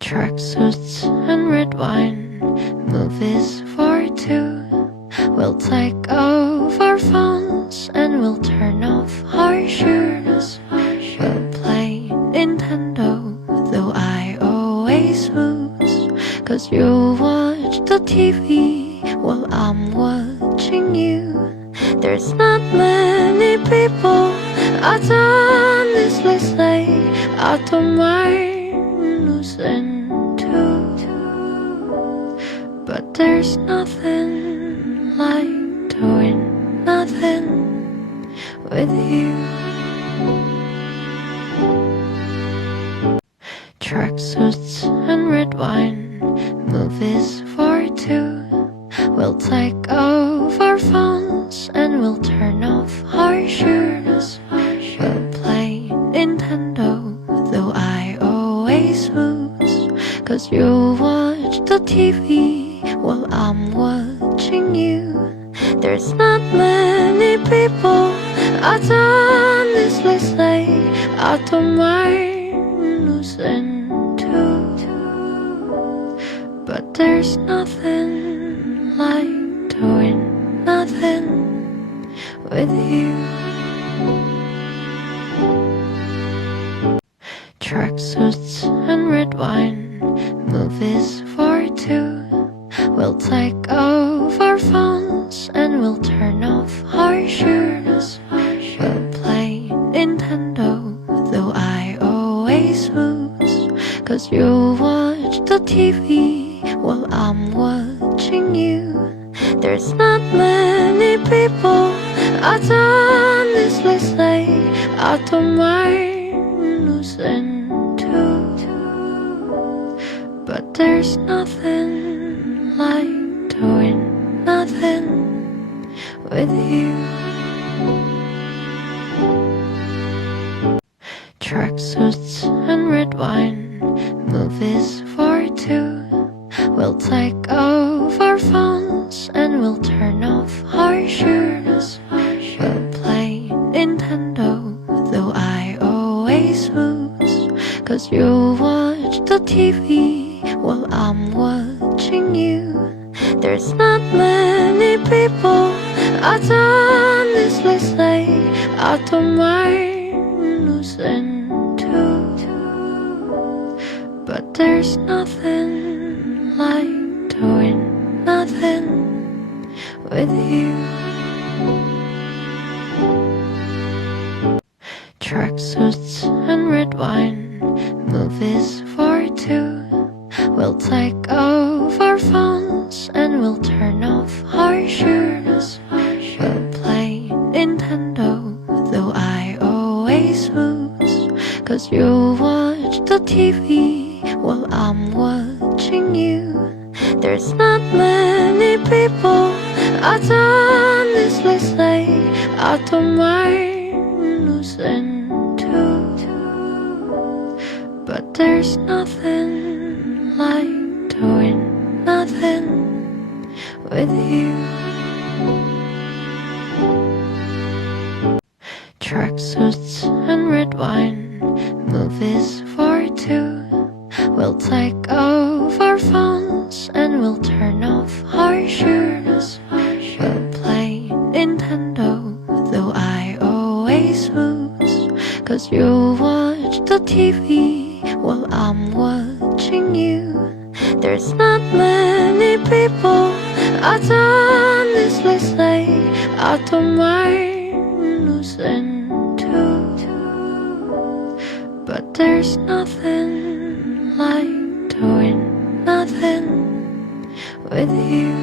Tracksuits and red wine, movies for two. We'll take off our phones and we'll turn off our shoes. We'll play Nintendo, though I always lose. 'Cause you watch the TV while I'm watching you. There's not many people I'd honestly say I don't mind losing to. But there's nothing like doing nothing with you. Tracksuits and red wine, movies for two. We'll take off our phones and we'll turn off our shoes. We'll play Nintendo, though I always lose. 'Cause you watch the TV while I'm watching you. There's not many people I'd honestly say I don't mind losing to. But there's nothing like doing nothing with you. Tracksuits and red wine, movies for two. We'll take off our phones and we'll turn off our shoes. We'll play Nintendo, though I always lose. 'Cause you watch the TV while I'm watching you. There's not many people I'd honestly say I don't mind losing to. But there's nothing like doing nothing with you. Tracksuits and red wine, movies for two. We'll take off our phones and we'll turn off our shoes. We'll play Nintendo, though I always lose. 'Cause you watch the TV while I'm watching you. There's not many people I'd honestly say I don't mind losing to. But there's nothing like doing nothing with you. Tracksuits and red wine, movies for two. We'll take off our phones and we'll turn off our shoes. We'll play Nintendo, though I always lose. 'Cause you watch the TV while I'm watching you. There's not many people I'd honestly say I don't mind losing to. But there's nothing like doing nothing with you. Tracksuits and red wine, movies for two. We'll take off our phones and we'll turn off our shoes. We'll play Nintendo, though I always lose. 'Cause you watch the TV while I'm watching you. There's not many people I'd honestly say I don't mind losing to. But there's nothing like doing nothing with you.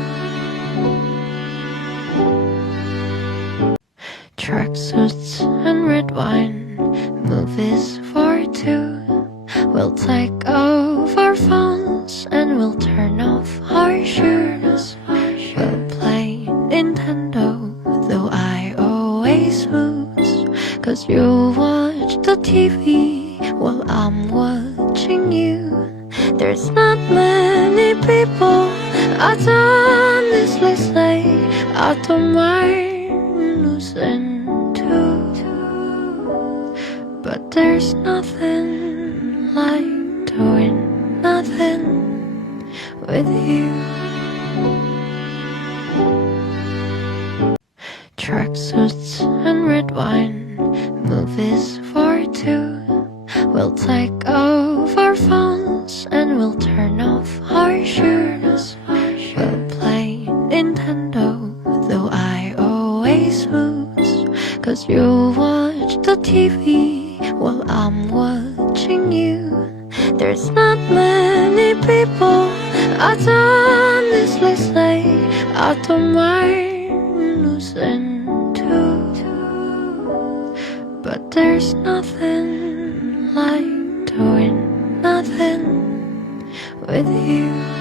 Tracksuits and red wine, movies for two. We'll take off our phones and we'll turn off our shoes. We'll play Nintendo, though I always lose. 'Cause you watch the TV while I'm watching you. There's not many people I'd honestly say I don't mind losing to. But there's nothing like doing nothing nothing with you. Tracksuits and red wine, movies for two. We'll take off our phones and we'll turn off our shoes. We'll play Nintendo, though I always lose. 'Cause you watch the TV while I'm watching you. There's not many people I'd honestly say I don't mind losing to. But there's nothing like doing nothing with you.